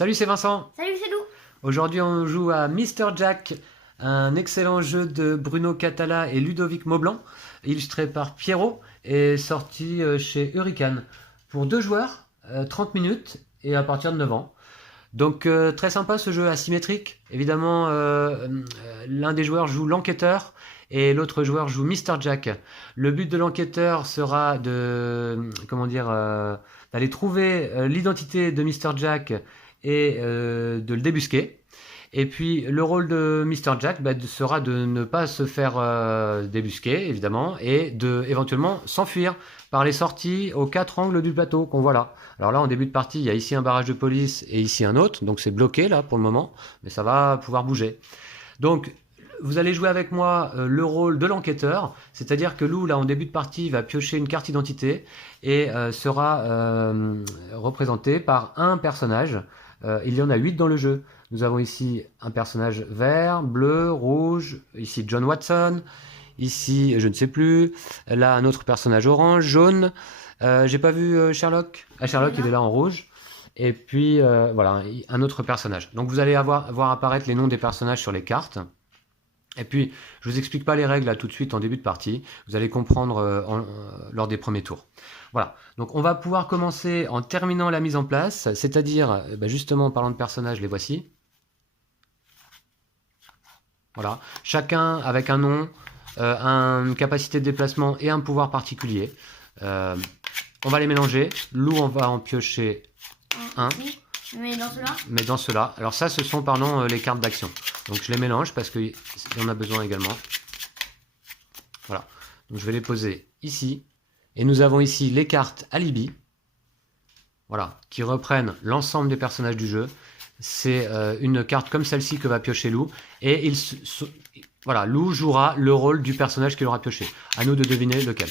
Salut, c'est Vincent. Salut, c'est Lou. Aujourd'hui, on joue à Mr. Jack, un excellent jeu de Bruno Catala et Ludovic Maublanc, illustré par Pierrot et sorti chez Hurricane. Pour 2 joueurs, 30 minutes et à partir de 9 ans. Donc très sympa ce jeu asymétrique. Évidemment, l'un des joueurs joue l'enquêteur et l'autre joueur joue Mr. Jack. Le but de l'enquêteur sera de, d'aller trouver l'identité de Mr. Jack et de le débusquer. Et puis le rôle de Mr. Jack sera de ne pas se faire débusquer, évidemment, et de éventuellement s'enfuir par les sorties aux 4 angles du plateau qu'on voit là. Alors là, en début de partie, il y a ici un barrage de police et ici un autre, donc c'est bloqué là pour le moment, mais ça va pouvoir bouger. Donc vous allez jouer avec moi le rôle de l'enquêteur, c'est-à-dire que Lou, là, en début de partie, va piocher une carte d'identité et sera représenté par un personnage. Il y en a 8 dans le jeu. Nous avons ici un personnage vert, bleu, rouge, ici John Watson, ici je ne sais plus, là un autre personnage orange, jaune, j'ai pas vu Sherlock, Sherlock il est là en rouge, et puis voilà, un autre personnage. Donc vous allez voir apparaître les noms des personnages sur les cartes. Et puis, je vous explique pas les règles là tout de suite en début de partie, vous allez comprendre lors des premiers tours. Voilà, donc on va pouvoir commencer en terminant la mise en place, c'est-à-dire, justement en parlant de personnages, les voici. Voilà, chacun avec un nom, une capacité de déplacement et un pouvoir particulier. On va les mélanger, Lou on va en piocher un. Mais dans cela. Mais dans cela. Alors ça, ce sont pardon les cartes d'action. Donc je les mélange parce qu'il y en a besoin également. Voilà. Donc je vais les poser ici. Et nous avons ici les cartes alibi. Voilà. Qui reprennent l'ensemble des personnages du jeu. C'est une carte comme celle-ci que va piocher Lou. Et voilà, Lou jouera le rôle du personnage qu'il aura pioché. À nous de deviner lequel.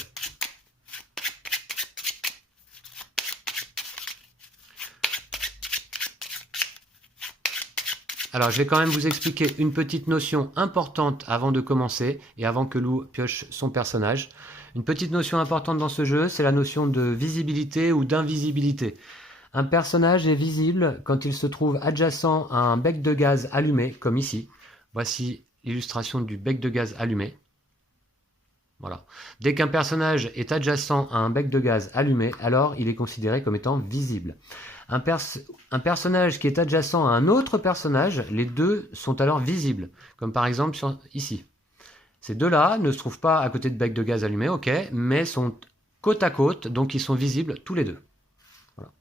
Alors, je vais quand même vous expliquer une petite notion importante avant de commencer et avant que Lou pioche son personnage. Une petite notion importante dans ce jeu, c'est la notion de visibilité ou d'invisibilité. Un personnage est visible quand il se trouve adjacent à un bec de gaz allumé, comme ici. Voici l'illustration du bec de gaz allumé. Voilà. Dès qu'un personnage est adjacent à un bec de gaz allumé, alors il est considéré comme étant visible. Un personnage qui est adjacent à un autre personnage, les deux sont alors visibles, comme par exemple ici. Ces deux-là ne se trouvent pas à côté de bec de gaz allumé, ok, mais sont côte à côte, donc ils sont visibles tous les deux. Voilà.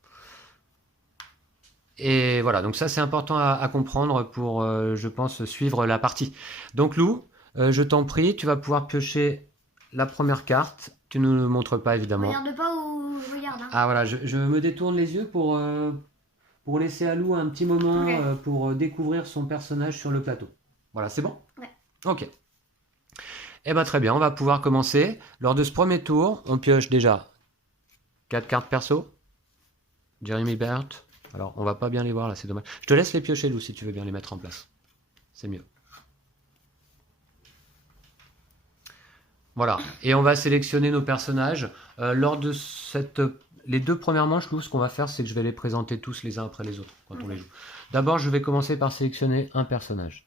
Et voilà, donc ça c'est important à comprendre pour, je pense, suivre la partie. Donc Lou, je t'en prie, tu vas pouvoir piocher la première carte. Tu ne nous montres pas évidemment. Regarde pas où je regarde. Hein. Ah voilà, je me détourne les yeux pour laisser à Lou un petit moment pour découvrir son personnage sur le plateau. Voilà, c'est bon? Ouais. Ok. Eh bien très bien, on va pouvoir commencer. Lors de ce premier tour, on pioche déjà 4 cartes perso. Jeremy Bert. Alors, on va pas bien les voir là, c'est dommage. Je te laisse les piocher Lou si tu veux bien les mettre en place. C'est mieux. Voilà, et on va sélectionner nos personnages. Lors de les 2 premières manches, Lou, ce qu'on va faire, c'est que je vais les présenter tous les uns après les autres quand on les joue. D'abord, je vais commencer par sélectionner un personnage.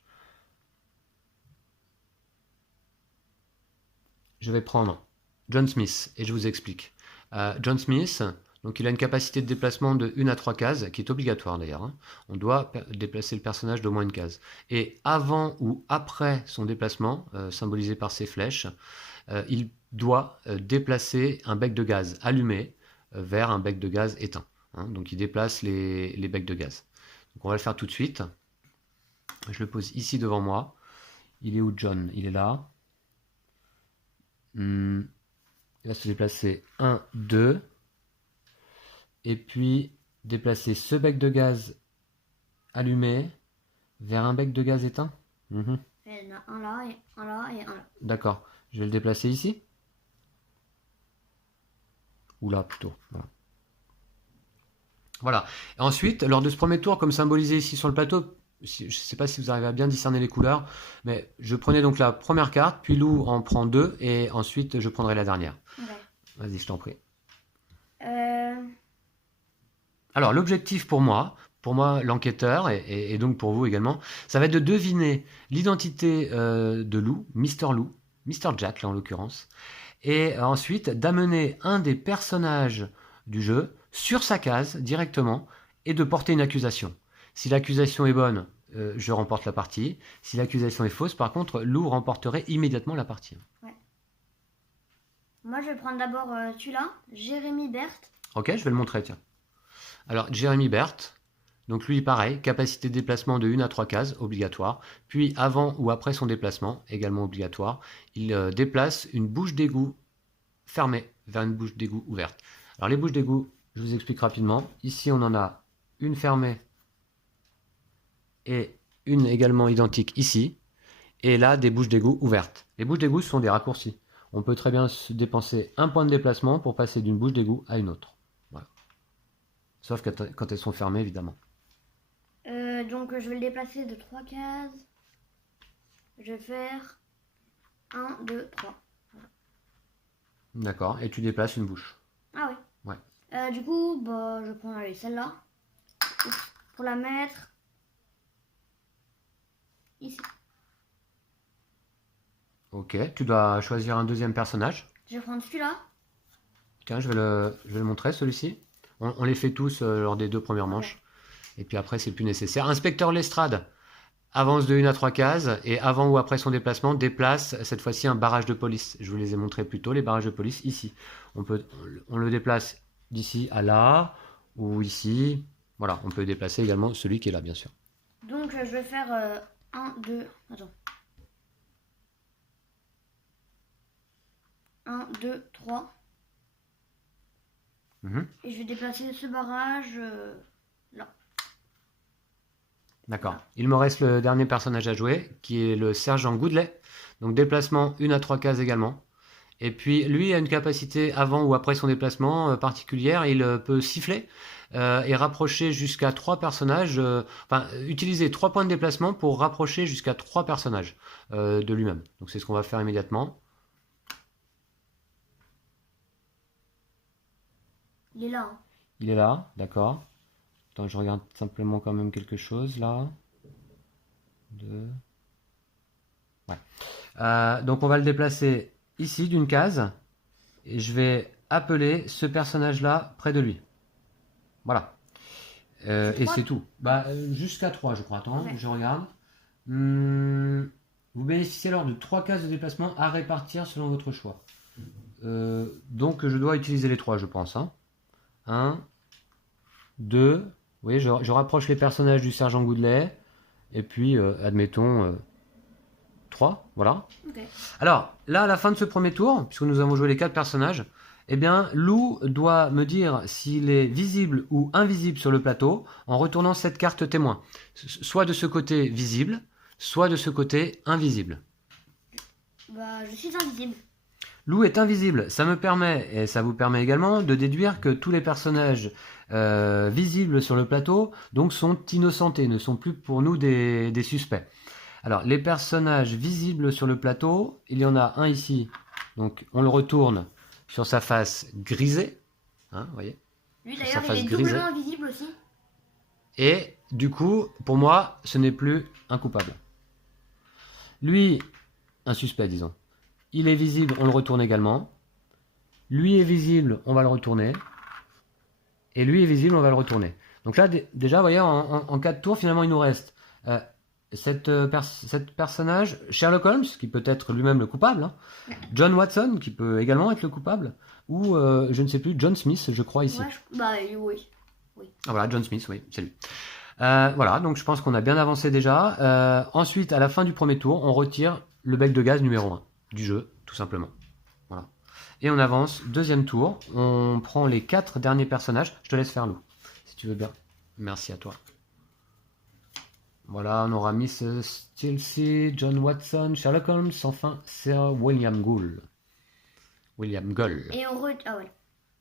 Je vais prendre John Smith, et je vous explique. John Smith, donc il a une capacité de déplacement de 1 à 3 cases, qui est obligatoire d'ailleurs. Hein. On doit déplacer le personnage d'au moins une case. Et avant ou après son déplacement, symbolisé par ces flèches, il doit déplacer un bec de gaz allumé vers un bec de gaz éteint. Hein. Donc il déplace les becs de gaz. Donc on va le faire tout de suite. Je le pose ici devant moi. Il est où John? Il est là. Il va se déplacer 1, 2. Et puis déplacer ce bec de gaz allumé vers un bec de gaz éteint. Il y en a un là et un là et un là. D'accord. Je vais le déplacer ici. Ou là plutôt. Voilà. Voilà. Et ensuite, lors de ce premier tour, comme symbolisé ici sur le plateau, je ne sais pas si vous arrivez à bien discerner les couleurs, mais je prenais donc la première carte, puis Lou en prend 2, et ensuite je prendrai la dernière. Ouais. Vas-y, je t'en prie. Alors, l'objectif pour moi, pour moi, l'enquêteur, et donc pour vous également, ça va être de deviner l'identité de Lou, Mr. Jack là en l'occurrence, et ensuite d'amener un des personnages du jeu sur sa case directement et de porter une accusation. Si l'accusation est bonne, je remporte la partie. Si l'accusation est fausse, par contre, Lou remporterait immédiatement la partie. Ouais. Moi, je vais prendre d'abord celui-là, Jérémy Berthe. Ok, je vais le montrer, tiens. Alors, Jérémy Berthe, donc lui, pareil, capacité de déplacement de 1 à 3 cases, obligatoire. Puis, avant ou après son déplacement, également obligatoire, il déplace une bouche d'égout fermée vers une bouche d'égout ouverte. Alors, les bouches d'égout, je vous explique rapidement. Ici, on en a une fermée et une également identique ici. Et là, des bouches d'égout ouvertes. Les bouches d'égout sont des raccourcis. On peut très bien se dépenser un point de déplacement pour passer d'une bouche d'égout à une autre. Voilà. Sauf quand elles sont fermées, évidemment. Donc, je vais le déplacer de 3 cases. Je vais faire 1, 2, 3. Voilà. D'accord. Et tu déplaces une bouche. Ah oui. Ouais. Du coup, bah, je prends celle-là. Pour la mettre ici. Ok. Tu dois choisir un deuxième personnage. Je vais prendre celui-là. Tiens, je vais le montrer, celui-ci. On les fait tous lors des 2 premières manches. Okay. Et puis après, c'est plus nécessaire. Inspecteur Lestrade avance de 1 à 3 cases et avant ou après son déplacement, déplace cette fois-ci un barrage de police. Je vous les ai montrés plus tôt, les barrages de police, ici. On le déplace d'ici à là ou ici. Voilà, on peut déplacer également celui qui est là, bien sûr. Donc, je vais faire 1, 2... Attends. 1, 2, 3. Et je vais déplacer ce barrage là. D'accord. Il me reste le dernier personnage à jouer, qui est le sergent Goodley. Donc déplacement 1 à 3 cases également. Et puis lui a une capacité avant ou après son déplacement particulière. Il peut siffler et rapprocher jusqu'à 3 personnages. Enfin, utiliser 3 points de déplacement pour rapprocher jusqu'à 3 personnages de lui-même. Donc c'est ce qu'on va faire immédiatement. Il est là. Hein. Il est là, d'accord. Attends, je regarde simplement quand même quelque chose là. 2. Ouais. Donc on va le déplacer ici d'une case. Et je vais appeler ce personnage-là près de lui. Voilà. Et c'est tout. Bah, jusqu'à 3, je crois. Attends, ouais. Je regarde. Vous bénéficiez alors de 3 cases de déplacement à répartir selon votre choix. Donc je dois utiliser les 3, je pense. Hein. 1, 2, vous voyez, je rapproche les personnages du sergent Goodley, et puis, admettons, 3, voilà. Okay. Alors, là, à la fin de ce premier tour, puisque nous avons joué les 4 personnages, eh bien, Lou doit me dire s'il est visible ou invisible sur le plateau, en retournant cette carte témoin. Soit de ce côté visible, soit de ce côté invisible. Bah, je suis invisible. Lou est invisible, ça me permet, et ça vous permet également, de déduire que tous les personnages visibles sur le plateau donc sont innocentés, ne sont plus pour nous des suspects. Alors, les personnages visibles sur le plateau, il y en a un ici, donc on le retourne sur sa face grisée, hein, vous voyez. Lui d'ailleurs, il est doublement invisible aussi. Et du coup, pour moi, ce n'est plus un coupable. Lui, un suspect, disons. Il est visible, on le retourne également. Lui est visible, on va le retourner. Et lui est visible, on va le retourner. Donc là, déjà, vous voyez, en 4 tours, finalement, il nous reste cette personnage, Sherlock Holmes, qui peut être lui-même le coupable, hein, John Watson, qui peut également être le coupable, ou, je ne sais plus, John Smith, je crois, ici. Ouais, oui. Ah, voilà, John Smith, oui, c'est lui. Voilà, donc je pense qu'on a bien avancé déjà. Ensuite, à la fin du premier tour, on retire le bec de gaz numéro 1 du jeu, tout simplement. Voilà. Et on avance, deuxième tour, on prend les 4 derniers personnages. Je te laisse faire, Lou, si tu veux bien. Merci à toi. Voilà, on aura Miss Chelsea, John Watson, Sherlock Holmes, enfin Sir William Gould. William Gull. Et on Ah ouais.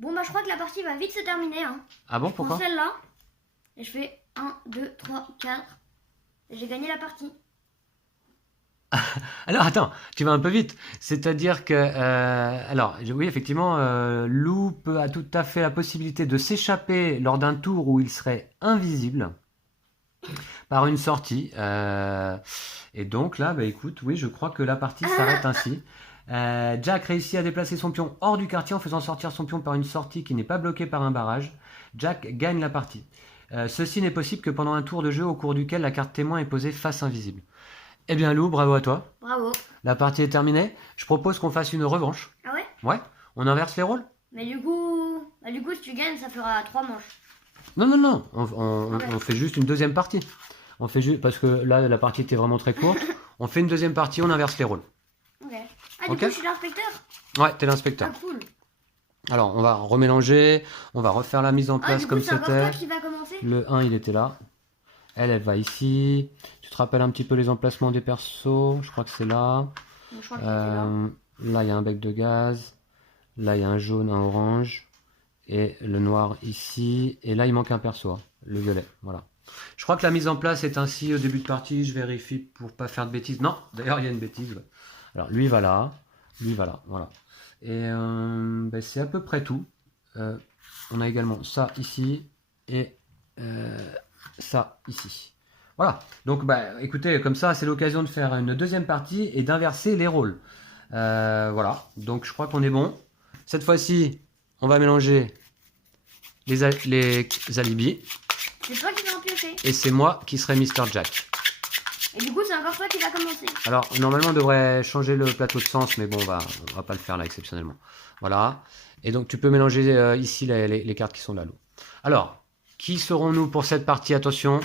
Bon, bah je crois que la partie va vite se terminer. Hein. Ah bon, pourquoi? Je prends celle-là, et je fais 1, 2, 3, 4. Et j'ai gagné la partie. Alors attends, tu vas un peu vite. C'est-à-dire que, alors oui effectivement, Lou a tout à fait la possibilité de s'échapper lors d'un tour où il serait invisible. par une sortie. Et donc là, bah écoute, oui, je crois que la partie s'arrête ainsi. Jack réussit à déplacer son pion hors du quartier en faisant sortir son pion par une sortie qui n'est pas bloquée par un barrage. Jack gagne la partie. Ceci n'est possible que pendant un tour de jeu au cours duquel la carte témoin est posée face invisible. Eh bien Lou, bravo à toi. Bravo. La partie est terminée. Je propose qu'on fasse une revanche. Ah ouais? Ouais, on inverse les rôles. Mais du coup, si tu gagnes, ça fera 3 manches. Non, non, non, on fait juste une deuxième partie. On fait juste, parce que là, la partie était vraiment très courte. On fait une deuxième partie, on inverse les rôles. Ok. Ah, du Ok. coup, je suis l'inspecteur? Ouais, t'es Ah, l'inspecteur. cool. Alors, on va remélanger, on va refaire la mise en Ah, place du coup, comme c'est encore toi c'était. qui va commencer? Le 1, il était là. Elle va ici. Tu te rappelles un petit peu les emplacements des persos? Je crois que c'est là. Donc, je crois qu'il était là. Là, il y a un bec de gaz. Là, il y a un jaune, un orange. Et le noir ici. Et là, il manque un perso, hein, le violet. Voilà. Je crois que la mise en place est ainsi au début de partie. Je vérifie pour pas faire de bêtises. Non, d'ailleurs, il y a une bêtise. Ouais. Alors, lui va là. Lui va là. Voilà. Et ben, c'est à peu près tout. On a également ça ici. Et ça ici. Voilà. Donc, bah, écoutez, comme ça, c'est l'occasion de faire une deuxième partie et d'inverser les rôles. Voilà. Donc, je crois qu'on est bon. Cette fois-ci, on va mélanger les alibis. C'est toi qui vas en piocher. Et c'est moi qui serai Mr. Jack. Et du coup, c'est encore toi qui va commencer. Alors, normalement, on devrait changer le plateau de sens, mais bon, on va pas le faire là exceptionnellement. Voilà. Et donc, tu peux mélanger ici les cartes qui sont là. Alors, qui serons-nous pour cette partie? Attention.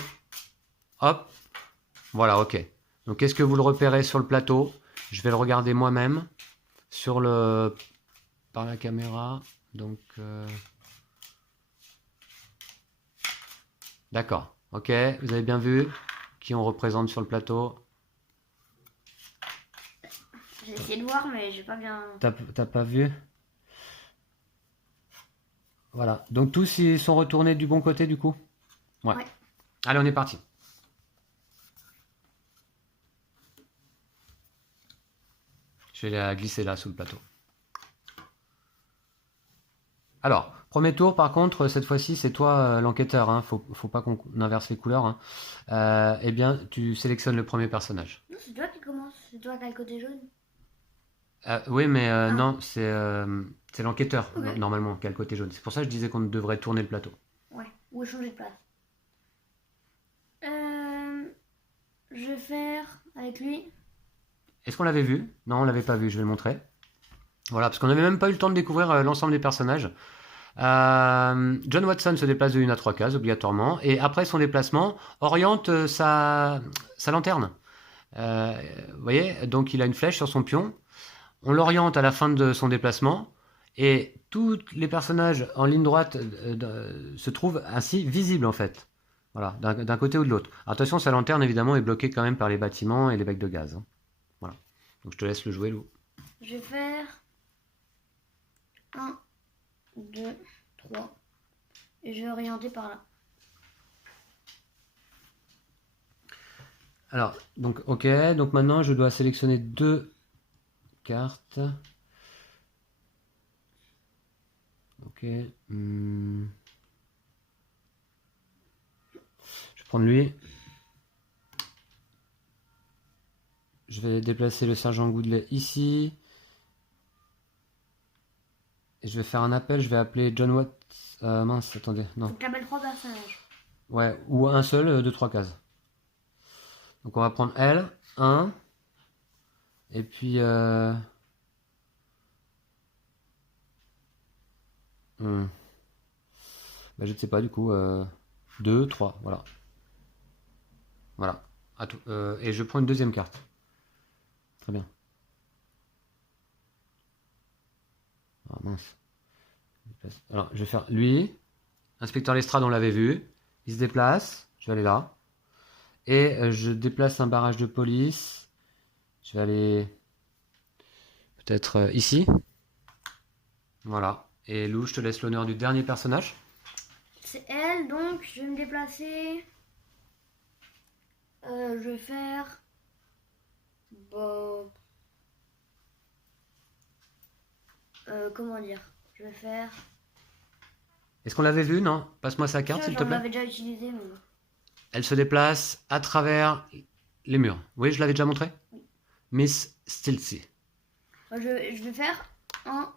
Hop. Voilà, ok. Donc, est-ce que vous le repérez sur le plateau? Je vais le regarder moi-même par la caméra. Donc, d'accord. Ok, vous avez bien vu qui on représente sur le plateau? J'ai essayé de voir, mais j'ai pas bien... T'as pas vu? Voilà. Donc tous ils sont retournés du bon côté du coup? Ouais. Allez, on est parti. Je vais la glisser là sous le plateau. Alors, premier tour par contre, cette fois-ci c'est toi l'enquêteur, hein. Faut pas qu'on inverse les couleurs, hein. Eh bien, tu sélectionnes le premier personnage. Non, c'est toi qui commence. C'est toi qui as le côté jaune. Oui, mais non, c'est l'enquêteur Ok. normalement qui a le côté jaune. C'est pour ça que je disais qu'on devrait tourner le plateau. Ouais, ou changer de place. Je vais faire avec lui. Est-ce qu'on l'avait vu? Non, on l'avait pas vu, je vais le montrer. Voilà, parce qu'on n'avait même pas eu le temps de découvrir l'ensemble des personnages. John Watson se déplace de 1 à 3 cases obligatoirement, et après son déplacement, oriente sa lanterne. Vous voyez, donc il a une flèche sur son pion. On l'oriente à la fin de son déplacement, et tous les personnages en ligne droite se trouvent ainsi visibles en fait. Voilà, d'un côté ou de l'autre. Attention, sa lanterne évidemment est bloquée quand même par les bâtiments et les becs de gaz, hein. Voilà. Donc je te laisse le jouer, Lou. Je vais faire 1, 2, 3. Et je vais orienter par là. Alors, donc, ok. Donc maintenant, je dois sélectionner 2 cartes. Ok. Je vais prendre lui. Je vais déplacer le sergent Goodley ici. Et je vais faire un appel. Je vais appeler John Watts. Mince, attendez. Non. Faut que t'appelles 3 personnages. Ouais, ou un seul de 3 cases. Donc on va prendre elle, 1. Et puis... Bah, je ne sais pas du coup. 2, 3, voilà. Voilà. Et je prends une deuxième carte. Très bien. Ah mince. Alors, je vais faire lui. Inspecteur Lestrade, on l'avait vu. Il se déplace. Je vais aller là. Et je déplace un barrage de police. Je vais aller peut-être ici. Voilà. Et Lou, je te laisse l'honneur du dernier personnage. C'est elle, donc je vais me déplacer. Je vais faire... Bon... comment dire? Je vais faire... Est-ce qu'on l'avait vu? Non. Passe-moi sa carte, s'il te J'en plaît. avais déjà utilisé, mais... elle se déplace à travers les murs. Oui, je l'avais déjà montré. Oui. Miss Stiltsy. Je vais faire un,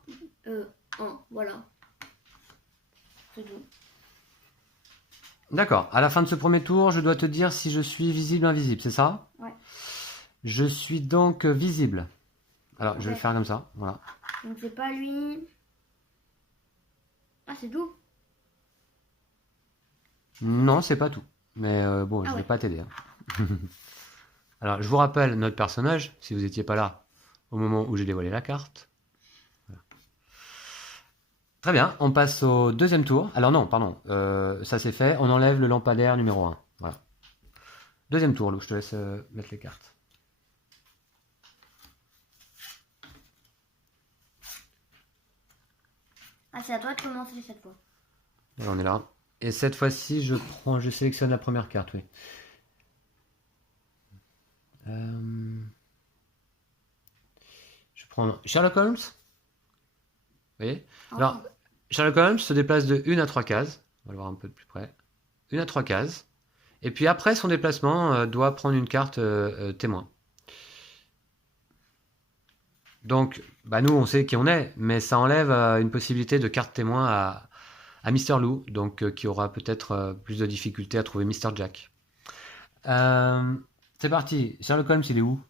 voilà. C'est tout. D'accord. À la fin de ce premier tour, je dois te dire si je suis visible ou invisible, c'est ça? Ouais. Je suis donc visible. Alors, je vais Ok. le faire comme ça. Voilà. Donc c'est pas lui. Ah, c'est tout. Non, c'est pas tout. Mais bon, je Ah vais ouais. pas t'aider, hein. Alors, je vous rappelle notre personnage, si vous n'étiez pas là au moment où j'ai dévoilé la carte. Voilà. Très bien, on passe au deuxième tour. Alors non, pardon, ça c'est fait. On enlève le lampadaire numéro 1. Voilà. Deuxième tour, Lou, je te laisse mettre les cartes. Ah, c'est à toi de commencer cette fois. Voilà, on est là. Et cette fois-ci, je sélectionne la première carte, oui. Je prends Sherlock Holmes. Vous voyez? Alors, Sherlock Holmes se déplace de 1 à 3 cases. On va le voir un peu de plus près. 1 à 3 cases. Et puis après son déplacement, doit prendre une carte témoin. Donc, bah nous, on sait qui on est, mais ça enlève une possibilité de carte témoin à Mr. Lou, donc qui aura peut-être plus de difficultés à trouver Mr. Jack. C'est parti. Sherlock Holmes, il est où?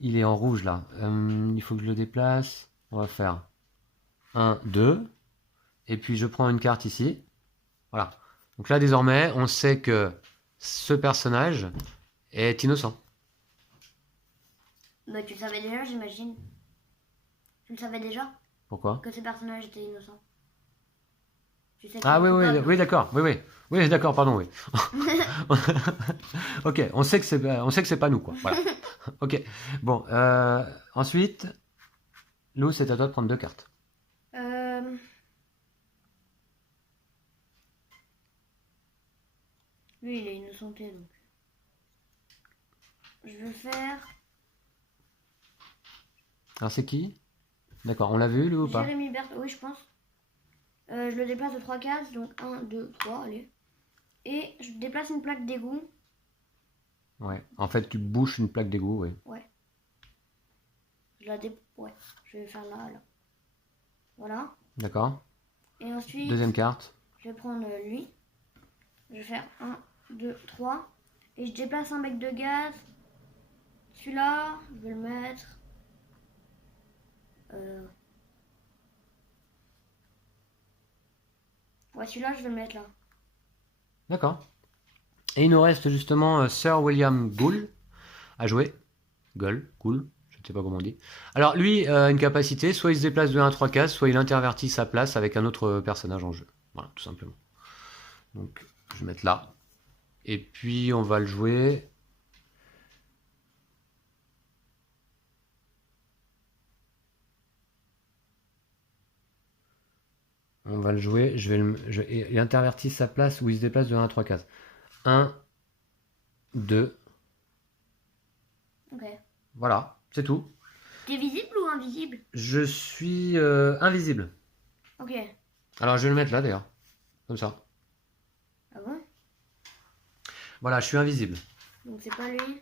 Il est en rouge là. Il faut que je le déplace. On va faire 1, 2. Et puis je prends une carte ici. Voilà. Donc là, désormais, on sait que ce personnage est innocent. Bah, tu le savais déjà, j'imagine. Tu le savais déjà Pourquoi? que ce personnage était innocent. Tu sais que Ah c'est oui, oui, coupable. oui, d'accord. Oui, oui. Oui, d'accord, pardon, oui. Ok, on sait que c'est pas nous, quoi. Voilà. Ok. Bon, ensuite, Lou, c'est à toi de prendre 2 cartes. Lui, il est innocenté, donc. Je vais faire Alors, c'est qui? D'accord, on l'a vu, Lou, ou pas? Jérémy Berthe. Oui, je pense. Je le déplace de 3 cases, donc 1, 2, 3, allez. Et je déplace une plaque d'égout. Ouais. En fait, tu bouches une plaque d'égout, oui. Ouais. Ouais. Je vais faire là, là. Voilà. D'accord. Et ensuite, Deuxième carte. je vais prendre lui. Je vais faire 1, 2, 3. Et je déplace un bec de gaz. Celui-là, je vais le mettre. Ouais, celui-là, je vais le mettre là. D'accord. Et il nous reste justement Sir William Gould à jouer. Gould, je ne sais pas comment on dit. Alors lui a une capacité, soit il se déplace de 1 à 3 cases, soit il intervertit sa place avec un autre personnage en jeu. Voilà, tout simplement. Donc je vais mettre là. Et puis on va le jouer. On va le jouer. Il intervertit sa place où il se déplace de 1 à 3 cases. 1, 2. Ok. Voilà, c'est tout. T'es visible ou invisible? Je suis invisible. Ok. Alors je vais le mettre là d'ailleurs. Comme ça. Ah bon? Voilà, je suis invisible. Donc c'est pas lui.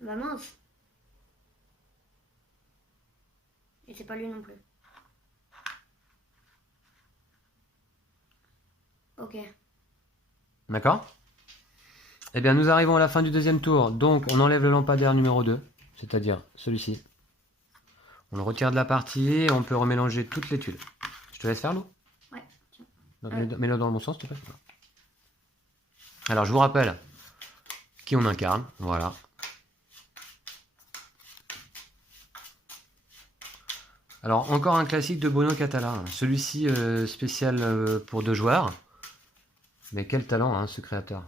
Bah mince. Et c'est pas lui non plus. Ok. D'accord? Eh bien, nous arrivons à la fin du deuxième tour. Donc, on enlève le lampadaire numéro 2, c'est-à-dire celui-ci. On le retire de la partie et on peut remélanger toutes les tuiles. Je te laisse faire, l'eau? Ouais. Mets-le dans le bon sens, s'il te plaît. Alors, je vous rappelle qui on incarne. Voilà. Alors, encore un classique de Bruno Catala. Celui-ci spécial pour 2 joueurs. Mais quel talent, hein, ce créateur.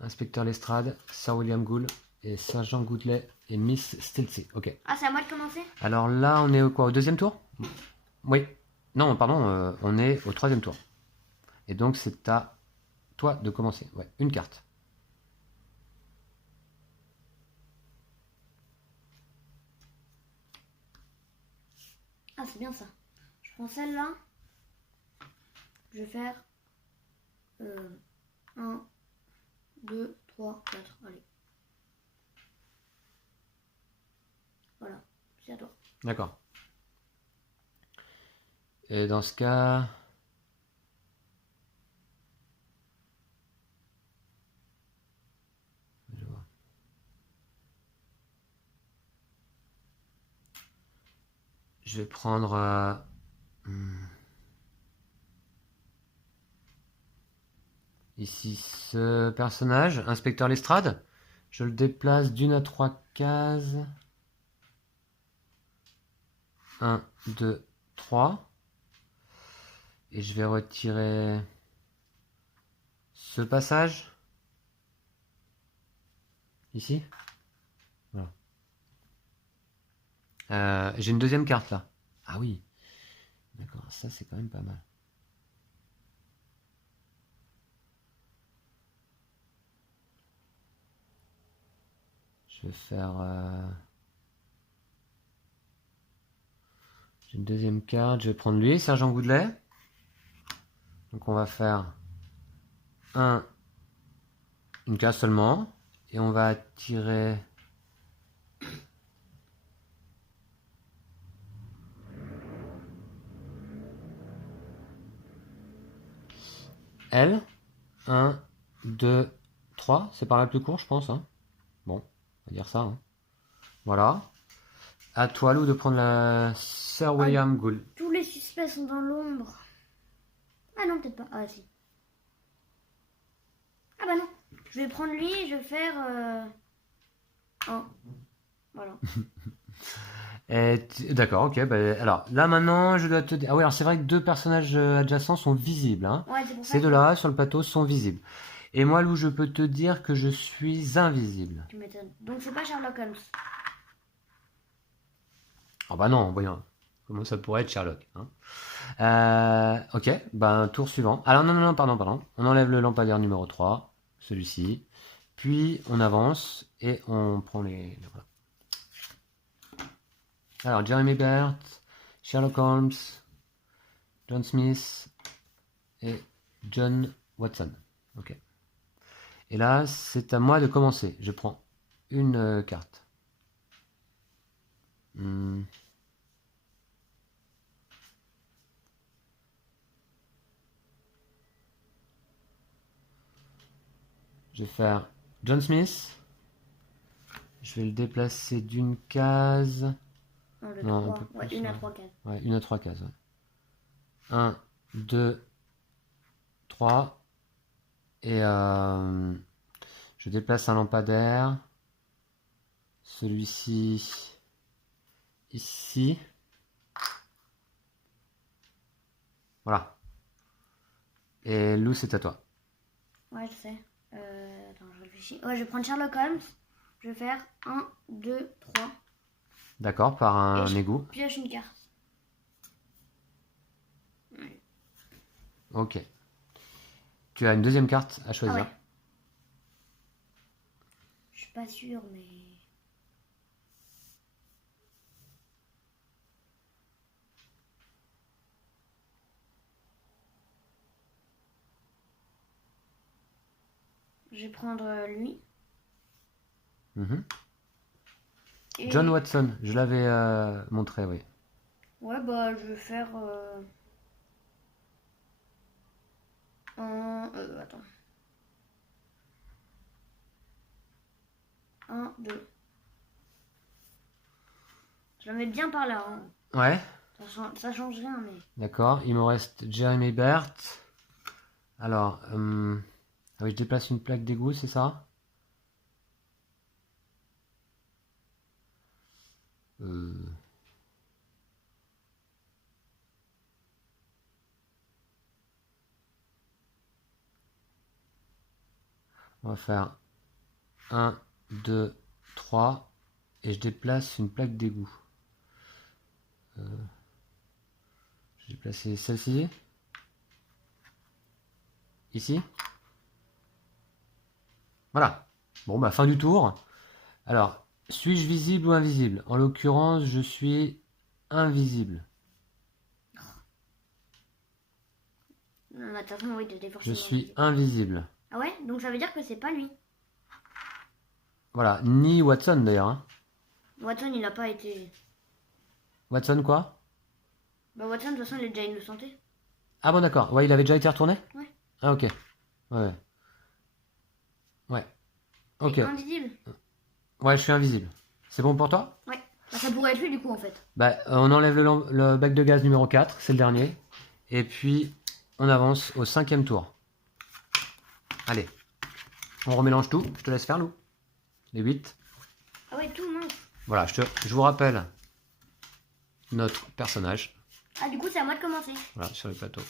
Inspecteur Lestrade, Sir William Gould et Sergent Goodley et Miss Stiltsy. Ok. Ah, c'est à moi de commencer? Alors là, on est au quoi? Au deuxième tour? Oui. Non, pardon, on est au troisième tour. Et donc, c'est à toi de commencer. Ouais, une carte. Ah, c'est bien ça. Je prends celle-là. Je vais faire 1, 2, 3, 4. Allez. Voilà, c'est à toi. D'accord. Et dans ce cas... Je vois. Je vais prendre... ici, ce personnage, Inspecteur Lestrade. Je le déplace d'une à 3 cases. 1, 2, 3. Et je vais retirer ce passage. Ici. Voilà. J'ai une deuxième carte là. Ah oui. D'accord, ça c'est quand même pas mal. Je vais faire... J'ai une deuxième carte, je vais prendre lui, Sergent Goudelet. Donc on va faire une case seulement. Et on va tirer... L. 1, 2, 3. C'est par là le plus court, je pense. Hein. Bon, on va dire ça. Hein. Voilà. À toi, Lou, de prendre la Sir William Gould. Tous les suspects sont dans l'ombre. Ah non, peut-être pas. Ah si. Ah bah non. Je vais prendre lui et je vais faire... 1. Voilà. D'accord, ok. Bah, alors, là, maintenant, je dois te dire... Ah oui, alors c'est vrai que deux personnages adjacents sont visibles. Hein. Ouais, c'est pour ça. Ces deux-là, sur le plateau, sont visibles. Et moi, Lou, je peux te dire que je suis invisible. Tu m'étonnes. Donc c'est pas Sherlock Holmes. Ah bah non, voyons. Comment ça pourrait être Sherlock hein. Ok, ben tour suivant. Alors non, pardon. On enlève le lampadaire numéro 3, celui-ci. Puis on avance et on prend les... Voilà. Alors Jeremy Bert, Sherlock Holmes, John Smith et John Watson. Ok. Et là, c'est à moi de commencer. Je prends une carte. Je vais faire John Smith. Je vais le déplacer d'une case. Non, ouais, une à 3 cases. Ouais, une à 3 cases. Ouais. 1, 2, 3. Et je déplace un lampadaire. Celui-ci ici. Voilà. Et Lou, c'est à toi. Ouais, je sais. Attends, je réfléchis. Ouais, je vais prendre Sherlock Holmes. Je vais faire 1, 2, 3. D'accord, par un égout. Pioche une carte. Ok. Tu as une deuxième carte à choisir. Ah ouais. Je suis pas sûre, mais... Je vais prendre lui. Et... John Watson, je l'avais montré, oui. Ouais, bah je vais faire... Attends. 1, 2. Je la mets bien par là. Hein. Ouais. Ça change rien, mais... D'accord, il me reste Jeremy Bert. Alors, ah oui, je déplace une plaque d'égout, c'est ça? On va faire 1, 2, 3 et je déplace une plaque d'égout. Je vais placer celle-ci. Ici. Voilà. Bon, bah fin du tour. Alors, suis-je visible ou invisible? En l'occurrence, je suis invisible. Non, de toute façon, oui, t'étais Je forcément suis invisible. Ah ouais? Donc ça veut dire que c'est pas lui. Voilà, ni Watson d'ailleurs. Hein. Watson, il a pas été... Watson quoi? Bah Watson, de toute façon, il est déjà innocenté. Ah bon d'accord, ouais il avait déjà été retourné? Ouais. Ah ok. Ouais. Ouais. Ok. Et invisible? Ouais je suis invisible. C'est bon pour toi? Ouais. Bah, ça pourrait être lui du coup en fait. Bah on enlève le bac de gaz numéro 4, c'est le dernier. Et puis on avance au 5e tour. Allez. On remélange tout, je te laisse faire Lou. Les 8. Ah ouais, tout mince. Voilà, je vous rappelle notre personnage. Ah du coup, c'est à moi de commencer. Voilà, sur le plateau.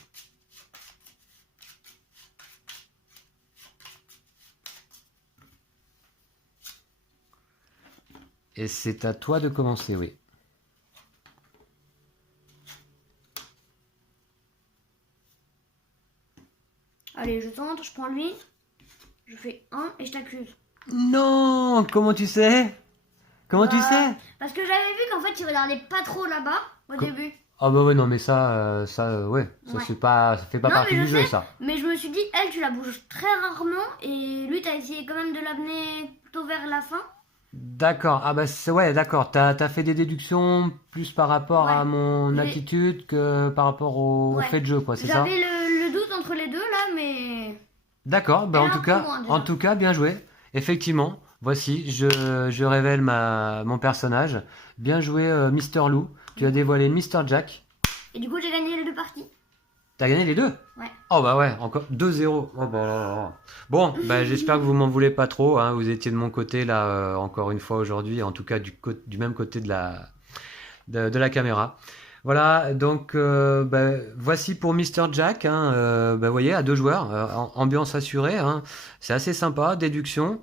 Et c'est à toi de commencer, oui. Allez, je tente, je prends lui. Je fais 1 et je t'accuse. Non, comment tu sais? Comment tu sais? Parce que j'avais vu qu'en fait, il regardait pas trop là-bas au début. Ah bah ouais, non mais ça, ouais, ça Ouais. c'est pas, ça fait pas Non, partie mais du je jeu sais. ça. Mais je me suis dit, elle, tu la bouges très rarement. Et lui, t'as essayé quand même de l'amener plutôt vers la fin. D'accord, ah bah ouais, d'accord, t'as fait des déductions plus par rapport Ouais. à mon Mais- attitude que par rapport au Ouais. fait de jeu, quoi, c'est ça? J'avais le doute entre les deux là, mais... D'accord, bah Et en un tout peu cas, moins, déjà. en tout cas, bien joué. Effectivement, voici, je révèle mon personnage. Bien joué, Mister Lou. Tu as dévoilé Mister Jack. Et du coup, j'ai gagné les deux parties. T'as gagné les deux? Ouais. Oh bah ouais, encore 2-0. Oh bah là là. Bon, bah j'espère que vous m'en voulez pas trop. Hein. Vous étiez de mon côté là, encore une fois aujourd'hui, en tout cas du même côté de la caméra. Voilà, donc bah, voici pour Mister Jack. Hein, bah, vous voyez, à 2 joueurs, ambiance assurée. Hein. C'est assez sympa, déduction.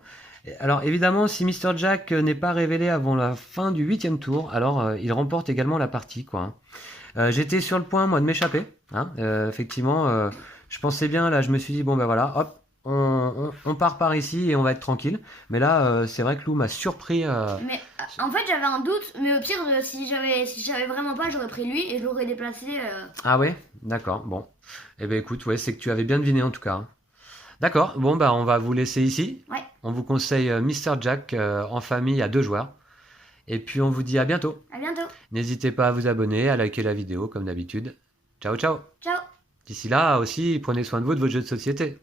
Alors évidemment, si Mister Jack n'est pas révélé avant la fin du 8e tour, alors il remporte également la partie, quoi. Hein. J'étais sur le point, moi, de m'échapper. Hein. Effectivement, je pensais bien, là, je me suis dit, bon, ben voilà, hop, on part par ici et on va être tranquille. Mais là, c'est vrai que Lou m'a surpris. Mais en fait, j'avais un doute. Mais au pire, si j'avais vraiment pas, j'aurais pris lui et je l'aurais déplacé. Ah ouais? D'accord, bon. Eh ben écoute, ouais, c'est que tu avais bien deviné en tout cas. Hein. D'accord, bon, bah on va vous laisser ici. Ouais. On vous conseille Mister Jack en famille à 2 joueurs. Et puis on vous dit à bientôt. À bientôt. N'hésitez pas à vous abonner, à liker la vidéo comme d'habitude. Ciao, ciao. Ciao. D'ici là aussi, prenez soin de vous, de votre jeu de société.